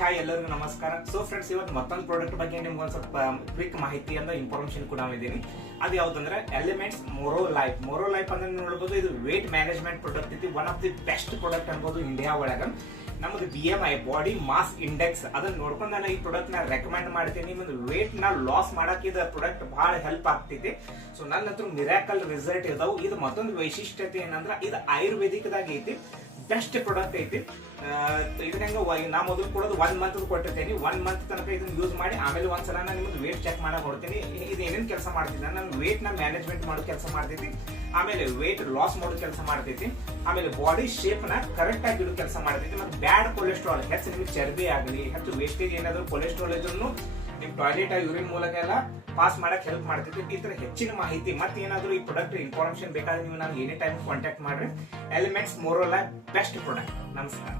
Hi ಎಲ್ಲರಿಗೂ ನಮಸ್ಕಾರ. Friends, ಇವತ್ತು ಮತ್ತೊಂದು ಪ್ರಾಡಕ್ಟ್ ಬಗ್ಗೆ ನಿಮ್ಗೆ ಒಂದು ಸ್ವಲ್ಪ ಕ್ವಿಕ್ ಮಾಹಿತಿ ಅಂದ್ರೆ ಇನ್ಫಾರ್ಮೇಶನ್ ಕೂಡ ಇದ್ದೀನಿ. ಅದು ಯಾವ್ದಂದ್ರೆ ಎಲಿಮೆಂಟ್ಸ್ ಮೊರೋ ಲೈಫ್ ಅಂದ್ರೆ ನೋಡಬಹುದು. ಇದು ವೇಟ್ ಮ್ಯಾನೇಜ್ಮೆಂಟ್ ಪ್ರಾಡಕ್ಟ್ ಐತಿ. One of the best product ಅನ್ಬೋದು ಇಂಡಿಯಾ ಒಳಗ. ನಮ್ದು BMI ಬಾಡಿ ಮಾಸ್ ಇಂಡೆಕ್ಸ್ ಅದನ್ನ ನೋಡ್ಕೊಂಡು ನಾನು ಈ ಪ್ರಾಡಕ್ಟ್ ನ ರೆಕಮೆಂಡ್ ಮಾಡ್ತೀನಿ. ನಿಮ್ದು ವೇಟ್ ನ ಲಾಸ್ ಮಾಡಕ್ಕೆ ಇದು ಪ್ರಾಡಕ್ಟ್ ಬಹಳ ಹೆಲ್ಪ್ ಆಗ್ತೈತಿ. ನನ್ನ ಹತ್ರ ಮಿರಾಕಲ್ ರಿಸಲ್ಟ್ ಇದಾವು. ಇದು ಮತ್ತೊಂದು ವೈಶಿಷ್ಟ್ಯತೆ ಏನಂದ್ರೆ ಇದು ಆಯುರ್ವೇದಿಕದಾಗ ಐತಿ. ಬೆಸ್ಟ್ ಪ್ರಾಡಕ್ಟ್ ಐತಿ. ಇದನ್ನ ನಾ ಮೊದಲು ಕೊಡೋದು 1 ಮಂತ್ ಕೊಟ್ಟಿರ್ತೀನಿ. 1 ಮಂತ್ ತನಕ ಇದನ್ನ ಯೂಸ್ ಮಾಡಿ ಆಮೇಲೆ ಒಂದ್ಸಲ ನಾನು ನಿಮ್ದು ವೇಟ್ ಚೆಕ್ ಮಾಡಕ್ ಹೊಡ್ತೀನಿ. ಇದು ಏನೇನು ಕೆಲಸ ಮಾಡ್ತೀನಿ, ನಾನು ವೇಟ್ ನ ಮ್ಯಾನೇಜ್ಮೆಂಟ್ ಮಾಡೋ ಕೆಲಸ ಮಾಡ್ತೈತಿ, ಆಮೇಲೆ ವೇಟ್ ಲಾಸ್ ಮಾಡೋ ಕೆಲಸ ಮಾಡ್ತೈತಿ, ಆಮೇಲೆ ಬಾಡಿ ಶೇಪ್ ನ ಕರೆಕ್ಟ್ ಆಗಿ ಇಡೋ ಕೆಲಸ ಮಾಡ್ತೈತಿ. ಮತ್ತೆ ಬ್ಯಾಡ್ ಕೊಲೆಸ್ಟ್ರಾಲ್ ಹೆಚ್ಚು ನಿಮ್ಗೆ ಚರ್ಬಿ ಆಗಲಿ, ಹೆಚ್ಚು ವೇಸ್ಟೇಜ್ ಏನಾದ್ರು ಕೊಲೆಸ್ಟ್ರಾಲ್ ಇದ್ರು ನಿಮ್ ಟಾಯ್ಲೆಟ್ ಯೂರಿನ್ ಮೂಲಕ ಎಲ್ಲ ಪಾಸ್ ಮಾಡಕ್ ಹೆಲ್ಪ್ ಮಾಡ್ತೈತಿ. ಈ ತರ ಹೆಚ್ಚಿನ ಮಾಹಿತಿ ಮತ್ತೆ ಏನಾದ್ರು ಈ ಪ್ರಾಡಕ್ಟ್ ಇನ್ಫಾರ್ಮೇಶನ್ ಬೇಕಾದ್ರೆ ನೀವು ನಾನು ಎನಿ ಟೈಮ್ ಕಾಂಟ್ಯಾಕ್ಟ್ ಮಾಡ್ರಿ. ಎಲಿಮೆಂಟ್ಸ್ ಮೊರೋ ಲೈಫ್ ಬೆಸ್ಟ್ ಪ್ರಾಡಕ್ಟ್. ನಮಸ್ಕಾರ.